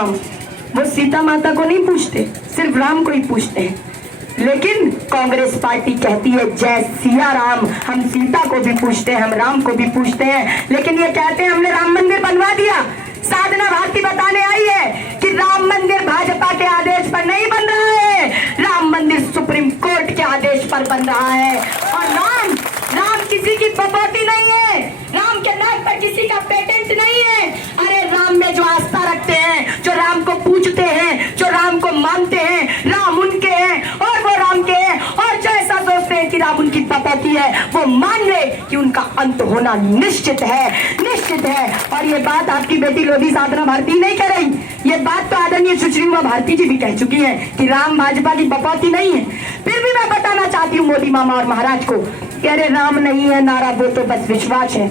राम। वो सीता माता को नहीं पूछते, सिर्फ राम को ही पूछते हैं। लेकिन कांग्रेस पार्टी कहती है जय सिया राम। हम सीता को भी पूछते हैं, हम राम को भी पूछते हैं, लेकिन ये कहते हैं हमने राम मंदिर बनवा दिया। साधना भारती बताने आई है कि राम मंदिर भाजपा के आदेश पर नहीं बन रहा है, राम मंदिर सुप्रीम कोर्ट के आदेश पर बन रहा है। और राम किसी की प्रॉपर्टी नहीं है, राम के नाम पर किसी का पेटेंट नहीं है। अरे राम में जो आस्था रखते हैं, जो राम को पूजते हैं, जो राम को मानते हैं, राम उनके हैं और वो राम के हैं। और जो ऐसा सोचते हैं कि राम उनकी प्रॉपर्टी है, वो मान ले कि उनका अंत होना निश्चित है, निश्चित है। और ये बात आपकी बेटी लोधी साधना भारती नहीं कह रही, ये बात तो आदरणीय सुश्री उमा भारती जी भी कह चुकी है कि राम भाजपा की प्रॉपर्टी नहीं है। फिर भी मैं बताना चाहती हूँ मोदी मामा और महाराज को कि अरे राम नहीं है नारा, वो तो बस विश्वास है,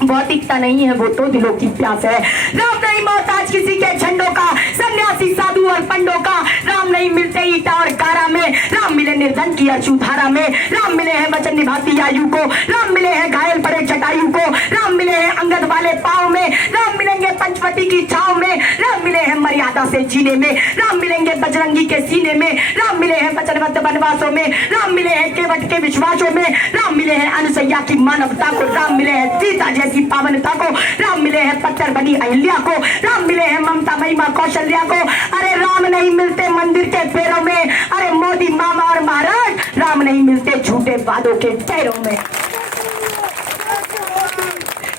भौतिकता नहीं है, वो तो दिलों की प्यास है। राम नहीं मोहताज किसी के झंडों का, सन्यासी साधु और पंडों का। राम नहीं मिलते ईटा और कारा में, राम मिले निर्धन की अछूधारा में। राम मिले हैं वचन निभाती आयु को, राम मिले हैं घायल पड़े जटायु को। राम मिले हैं अंगद वाले पाँव में, राम मिलेंगे पंचवटी की छाव में। राम मिले हैं मर्यादा से जीने में, राम मिलेंगे बजरंगी के सीने में। राम मिले हैं वचनबद्ध वनवासों में, राम मिले हैं केवट के विश्वासों में। राम मिले हैं अनुसैया की मानवता को, राम मिले हैं सीता जैसी पावनता को। राम मिले हैं पत्थर बनी अहिल्या को, राम मिले हैं ममता महिमा कौशल्या को। अरे राम नहीं मिलते मंदिर के पैरों में, अरे मोदी मामा और महाराज राम नहीं मिलते झूठे वादों के पैरों में।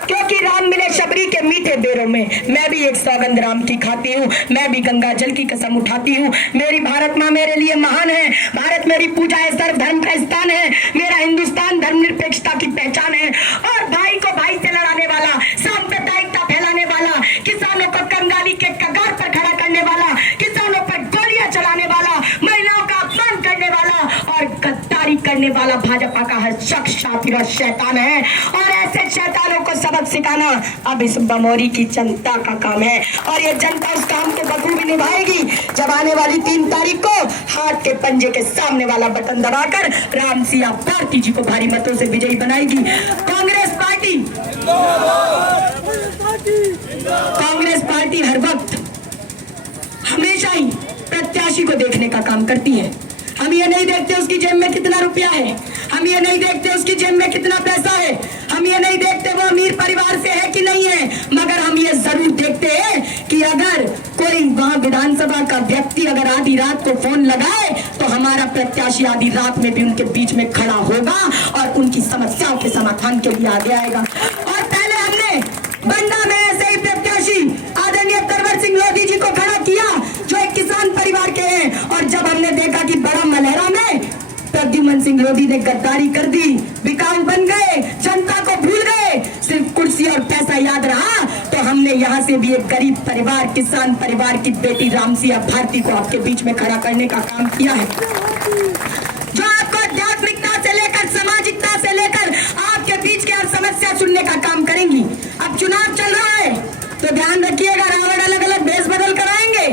क्योंकि राम मिले शबरी के मीठे बेरों में। मैं भी एक सौगंध राम की खाती हूँ, मैं भी गंगा जल की कसम उठाती हूँ। मेरी भारत माँ मेरे लिए महान है, भारत मेरी पूजा है, सर्व धर्म का स्थान है। मेरा हिंदुस्तान धर्मनिरपेक्षता की पहचान है। और भाई को भाई से लड़ाने वाला, सांप्रदायिकता फैलाने वाला, किसानों को कंगाली के कगार पर खड़ा करने वाला, किसानों पर गोलियां चलाने वाला, महिलाओं का अपमान करने वाला और गद्दारी करने वाला भाजपा का हर शख्स शातिर और शैतान है। और ऐसे शैतानों को सबक सिखाना अब इस बमोरी की जनता का काम है। और ये जनता उस काम को बखूबी निभाएगी जब आने वाली 3 तारीख को हाथ के पंजे के सामने वाला बटन दबाकर राम सिया भारती जी को भारी मतों से विजयी बनाएगी। कांग्रेस पार्टी हर वक्त हमेशा ही प्रत्याशी को देखने का काम करती है। हम ये नहीं देखते उसकी जेब में कितना रुपया है, हम ये नहीं देखते उसकी जेब में कितना पैसा है, हम ये नहीं देखते वो अमीर परिवार से है कि नहीं है, मगर हम ये जरूर देखते हैं कि अगर कोई वहां विधानसभा का व्यक्ति अगर आधी रात को फोन लगाए तो हमारा प्रत्याशी आधी रात में भी उनके बीच में खड़ा होगा और उनकी समस्याओं के समाधान के लिए आगे आएगा। और पहले हमने बंडा में ऐसे ही प्रत्याशी आदरणीय तरवर सिंह लोधी जी को खड़ा किया जो एक किसान परिवार के हैं। और जब हमने देखा कि बड़ा मलहरा में प्रद्युमन सिंह लोधी ने गद्दारी कर दी, बिकाऊ बन गए, जनता को भूल गए, सिर्फ कुर्सी और पैसा याद रहा, तो हमने यहाँ से भी एक गरीब परिवार, किसान परिवार की बेटी रामसिया भारती को आपके बीच में खड़ा करने का काम किया है, जो आपको आध्यात्मिकता से लेकर सामाजिकता से लेकर आपके बीच की हर समस्या सुनने का काम करेंगी। अब चुनाव चल रहा है तो ध्यान रखिएगा, रावण अलग अलग भेष बदल कर आएंगे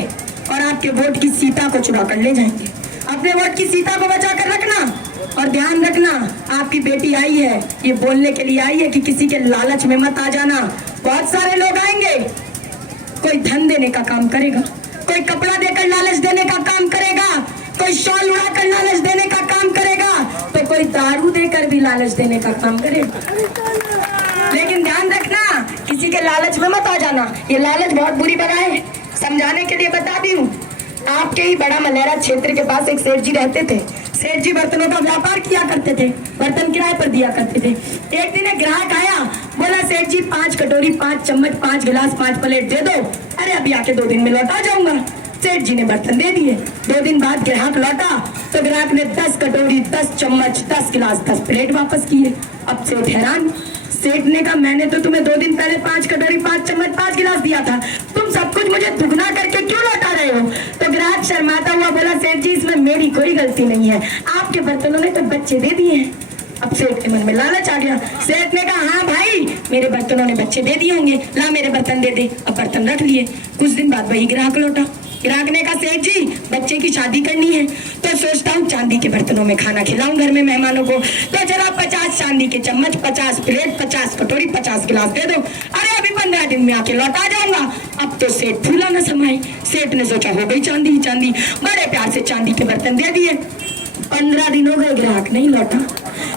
और आपके वोट की सीता को चुरा कर ले जाएंगे। अपने वोट की सीता को बचा कर रखना और ध्यान रखना, आपकी बेटी आई है, ये बोलने के लिए आई है कि किसी के लालच में मत आ जाना। बहुत सारे लोग आएंगे, कोई धन देने का काम करेगा, कोई कपड़ा देकर लालच देने का काम करेगा, कोई शॉल उड़ाकर लालच देने का काम करेगा, तो कोई दारू देकर भी लालच देने का काम करेगा। लेकिन ध्यान रखना, किसी के लालच में मत आ जाना, ये लालच बहुत बुरी बला है। समझाने के लिए बता दी हूँ, आपके ही बड़ा मलहरा क्षेत्र के पास एक सेठ जी रहते थे। सेठ जी बर्तनों का व्यापार किया करते थे, बर्तन किराए पर दिया करते थे। एक दिन एक ग्राहक आया, बोला सेठ जी 5 कटोरी, 5 चम्मच, 5 गिलास, 5 प्लेट दे दो। अरे अभी आके 2 दिन में लौटा जाऊंगा। सेठ जी ने बर्तन दे दिए। 2 दिन बाद ग्राहक लौटा तो ग्राहक ने 10 कटोरी, 10 चम्मच, 10 गिलास, 10 प्लेट वापस किए। अब सेठ हैरान, सेठ ने कहा मैंने तो तुम्हें 2 दिन पहले 5 कटोरी, 5 चम्मच, 5 गिलास दिया था, तुम सब कुछ मुझे दुगना करके क्यों लौटा रहे हो? तो ग्राहक शर्माता हुआ बोला सेठ जी इसमें मेरी कोई गलती नहीं है, आपके बर्तनों ने तो बच्चे दे दिए हैं। अब सेठ के मन में लालच आ गया। सेठ ने कहा हाँ भाई मेरे बर्तनों ने बच्चे दे दिए होंगे, ला मेरे बर्तन दे दे। अब बर्तन रख लिए। कुछ दिन बाद वही ग्राहक लौटा। ग्राहक ने कहा सेठ जी बच्चे की शादी करनी है तो सोचता हूँ चांदी के बर्तनों में खाना खिलाऊं घर में मेहमानों को, तो जरा 50 चांदी के चम्मच, 50 प्लेट, 50 कटोरी, 50 गिलास दे दो। अरे भी 15 दिन में आके लौटा जाऊंगा। अब तो सेठ फूला न समाए। सेठ ने सोचा हो गई चांदी ही चांदी, बड़े प्यार से चांदी के बर्तन दे दिए। 15 दिन हो गए, ग्राहक नहीं लौटा।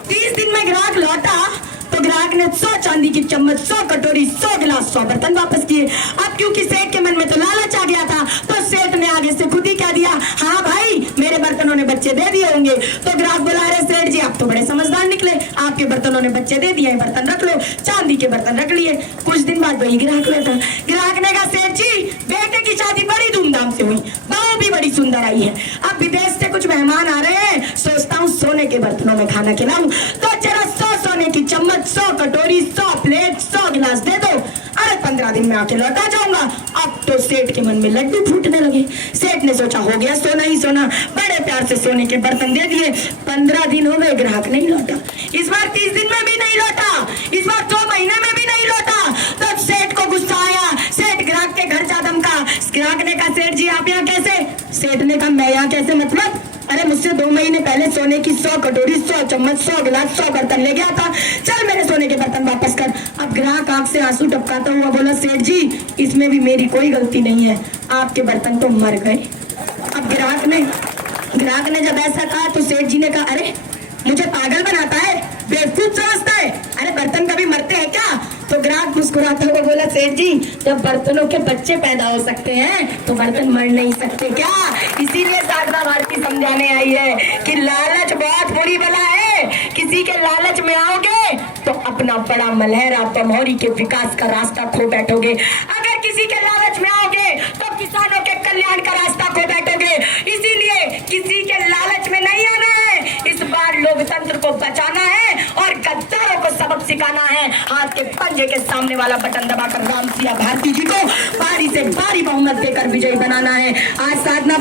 30 दिन में ग्राहक लौटा तो ग्राहक ने 100 चांदी की चम्मच, 100 कटोरी, 100 गिलास, 100 बर्तन वापस किए। अब क्योंकि सेठ के मन में तो लालच आ गया था, तो सेठ ने आगे से खुद ही कह दिया, हाँ भाई मेरे बर्तनों ने बच्चे दे दिए होंगे। तो ग्राहक बोला, अरे सेठ जी आप तो बड़े समझदार निकले, आपके बर्तनों ने बच्चे दे दिए, बर्तन रख लो। चांदी के बर्तन रख लिए। कुछ दिन बाद वही ग्राहक लौटा। ग्राहक ने कहा, सेठ जी बेटे की शादी बड़ी धूमधाम से हुई, बहू भी बड़ी सुंदर आई है, अब विदेश से कुछ मेहमान आ रहे हैं, सोचता हूँ सोने के बर्तनों में खाना खिलाऊं, तो जरा 100 सोने की चम्मच, 100 कटोरी, 100 प्लेट, 100 गिलास दे दो। अरे 15 दिन में आके लौटा जाऊंगा। अब तो सेठ के मन में लड्डू फूटने लगे। सेठ ने सोचा हो गया सोना ही सोना, बड़े प्यार से सोने के बर्तन दे दिए। 15 दिन हो गए, ग्राहक नहीं लौटा। इस बार 30 दिन में भी नहीं लौटा, इस बार 2 महीने में भी नहीं लौटा। तो सेठ को गुस्सा आया। सेठ ग्राहक के घर जा धमका। ग्राहक ने कहा, सेठ जी आप यहाँ कैसे? सेठ ने कहा, मैं यहाँ कैसे मतलब? अरे मुझसे 2 महीने पहले सोने की 100 कटोरी, 100 चम्मच, 100 गिलास, 100 बर्तन ले गया था, चल मेरे सोने के बर्तन वापस कर। अब ग्राहक आंख से आंसू टपकाता हुआ बोला, सेठ जी इसमें भी मेरी कोई गलती नहीं है, आपके बर्तन तो मर गए। अब ग्राहक ने जब ऐसा कहा तो सेठ जी ने कहा, अरे मुझे पागल बनाता है, बेवकूफ समझता है, अरे बर्तन कभी मरते हैं क्या? तो ग्राहक मुस्कुराते हुए बोला, सेठ जी जब बर्तनों के बच्चे पैदा हो सकते हैं तो बर्तन मर नहीं सकते क्या? इसीलिए साधना भारती समझाने आई है कि लालच बहुत बुरी बला है। किसी के लालच में आओगे तो अपना बड़ा मलहरा पमौरी के विकास का रास्ता खो बैठोगे। अगर किसी के लालच में आओगे तो किसानों के कल्याण का रास्ता खो बैठोगे। इसीलिए किसी के लालच में नहीं आना है। इस बार लोकतंत्र को बचाना है और गद्दारों को सबक सिखाना है। हाथ के पंजे के सामने वाला बटन दबाकर राम सिया भारती जी को बारी से बारी बहुमत देकर विजयी बनाना है। आज साधना